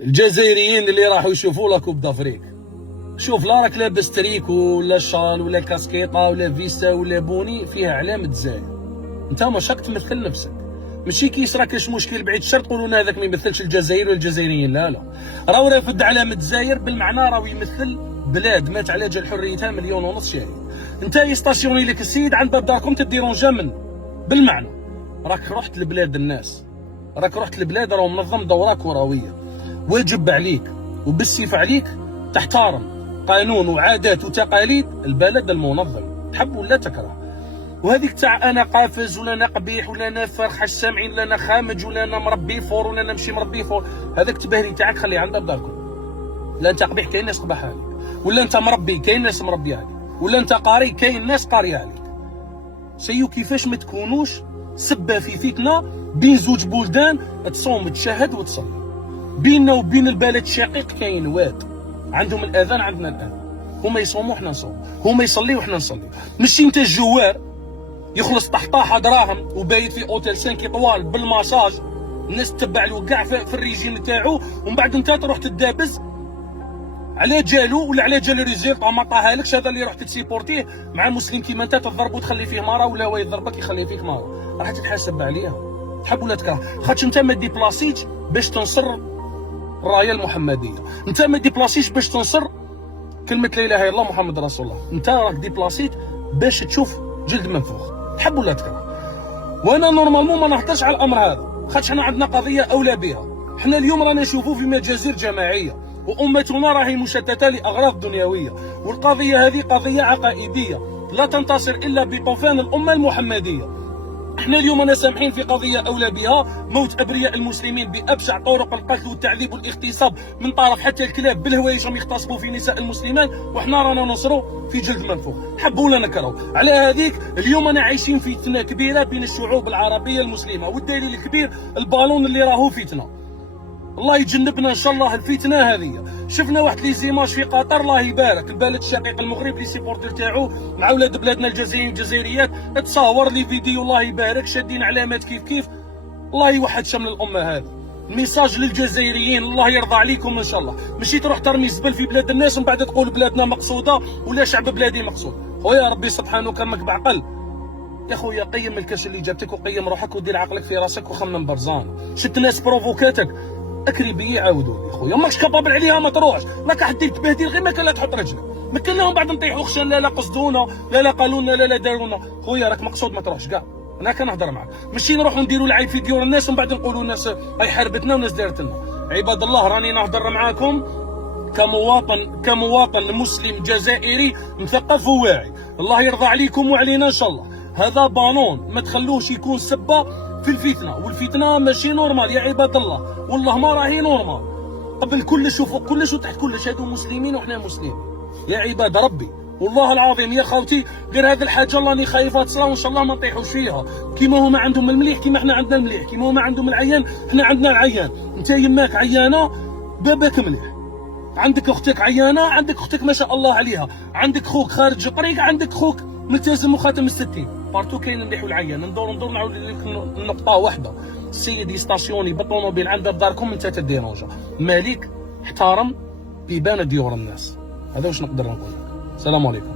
الجزائريين اللي راحوا يشوفوا لا كوب دافريك، شوف لا راك لابس تريكو ولا شال ولا كاسكيطه ولا فيستا ولا بوني فيها علامه الجزائر، انت ماشاك تمثل نفسك. ماشي كي يصرا كاش مشكل بعيد الشر تقولوا لنا هذاك ما يمثلش الجزائر والجزائريين، لا راهو رافد علامه الجزائر بالمعنى راهو يمثل بلاد مات على جال حريتها 1.5 مليون شهيد. انت يستاسيوني لك السيد عند باب داركم تديرونجا منه، بالمعنى راك رحت لبلاد الناس، راك رحت لبلاد راهو منظم دوره كرويه، واجب عليك وبالسيف عليك تحترم قانون وعادات وتقاليد البلد المنظم، تحب ولا تكره. وهذيك تاع انا قافز ولا انا قبيح ولا انا فرخ السامعين ولا انا خامج ولا انا مربي فور ولا انا ماشي مربي فور، هذاك التبهري تاعك خليه عند داركم. لا انت قبيح كاين ناس قبحها عليك، ولا انت مربي كاين ناس مربيها عليك، ولا انت قاري كاين ناس قاريه عليك. سيو كيفاش ما تكونوش سبه في فتنه بين زوج بلدان تصوم تشهد وتصلي. بيننا وبين البلد الشقيق كاين واد عندهم الاذان عندنا الاذان، هما يصوموا وحنا نصوم، هما يصليوا وحنا نصلي. ماشي انت الجوار يخلص طحطاحه دراهم وبايت في اوتيل 5 طوال بالماساج، الناس تتبع له كاع في الريجيم تاعو، ومن بعد انت تروح تدابز على جالو ولا على جال ريزيلت ما عطاها لكش. هذا اللي رحت تسيبورتيه مع مسلم كيما انت تضرب وتخلي فيه مره، ولا هو يضربك يخلي فيك مره، راح تتحاسب عليها تحب ولا تكره. خاطش انت ما ديبلاسيتش باش تنصر الرايه المحمديه، انت ما ديبلاسيتش باش تنصر كلمه لا اله الا الله محمد رسول الله، انت راك ديبلاسيت باش تشوف جلد منفوخ تحب ولا تكره. وانا نورمالمون ما نهضرش على الامر هذا، خاطش حنا عندنا قضيه اولى بها. حنا اليوم رانا نشوفوا في مجازر جماعيه، وامتنا راهي مشتته لاغراض دنيويه، والقضيه هذه قضيه عقائديه لا تنتصر الا بطوفان الامه المحمديه. احنا اليوم انا سامحين في قضيه اولى بها، موت ابرياء المسلمين بابشع طرق القتل والتعذيب والاغتصاب من طرف حتى الكلاب بالهوايش هم يغتصبوا في نساء المسلمات، وحنا رانا ننصروا في جلد منفوخ حبوا ولا نكرهوا. على هذيك اليوم انا عايشين في فتنه كبيره بين الشعوب العربيه المسلمه، والدليل الكبير البالون اللي راهو فتنه. الله يجنبنا ان شاء الله الفتنه هذه. شفنا واحد لي زيماج في قطر الله يبارك، البلد الشقيق المغرب لي سيبورتير تاعو مع ولاد بلادنا الجزائريين الجزائريات تصاور لي فيديو الله يبارك شادين علامات كيف الله يوحد شمل الامه هذه. ميساج للجزائريين الله يرضى عليكم ان شاء الله، ماشي تروح ترمي الزبل في بلاد الناس ومن بعد تقول بلادنا مقصوده ولا شعب بلادي مقصود. خويا ربي سبحانه كرمك بعقل يا خويا، قيم الكاس اللي جابتك وقيم روحك ودير عقلك في راسك وخمم برزان. شفت ناس بروفوكاتك اكري بي يعاودوا يا خويا، ماكش كابابل عليها ما تروحش، راك حدير تبهدل غير ما كان لا تحط رجلك، ما كان لهم بعد نطيحوا خشان لا قصدونا لا قالوا لنا لا دارونا. خويا راك مقصود ما تروحش كاع، انا كنهضر معاك، ماشي نروحوا نديروا العيب في ديور الناس ومن بعد نقولوا الناس هاي حاربتنا وناس دارت لنا. عباد الله راني نهضر معاكم كمواطن مسلم جزائري مثقف وواعي، الله يرضى عليكم وعلينا ان شاء الله. هذا بانون ما تخلوش يكون سبه في الفتنه، والفتنه ماشي نورمال يا عباد الله، والله ما راهي نورمال. قبل كلش وفوق كلش وتحت كلش هادو مسلمين وحنا مسلمين يا عباد ربي. والله العظيم يا خوتي غير هذه الحاجه راني خايفه تصرا وان شاء الله ما نطيحوش فيها. كيما هما عندهم المليح كيما احنا عندنا المليح، كيما هما عندهم العيان احنا عندنا العيان. انت يماك عيانه باباك مليح، عندك اختك عيانه، عندك اختك ما شاء الله عليها، عندك خوك خارج الطريق، عندك خوك ملتزم وخاتم الستين، بارتو كاين المليح والعيان. ندور نعاود لك النقطه واحده، السيد يستاسيوني بالطوموبيل عند داركم انت تديرونجا، مالك احترم بيبان ديور الناس. هذا واش نقدر نقول لك. السلام عليكم.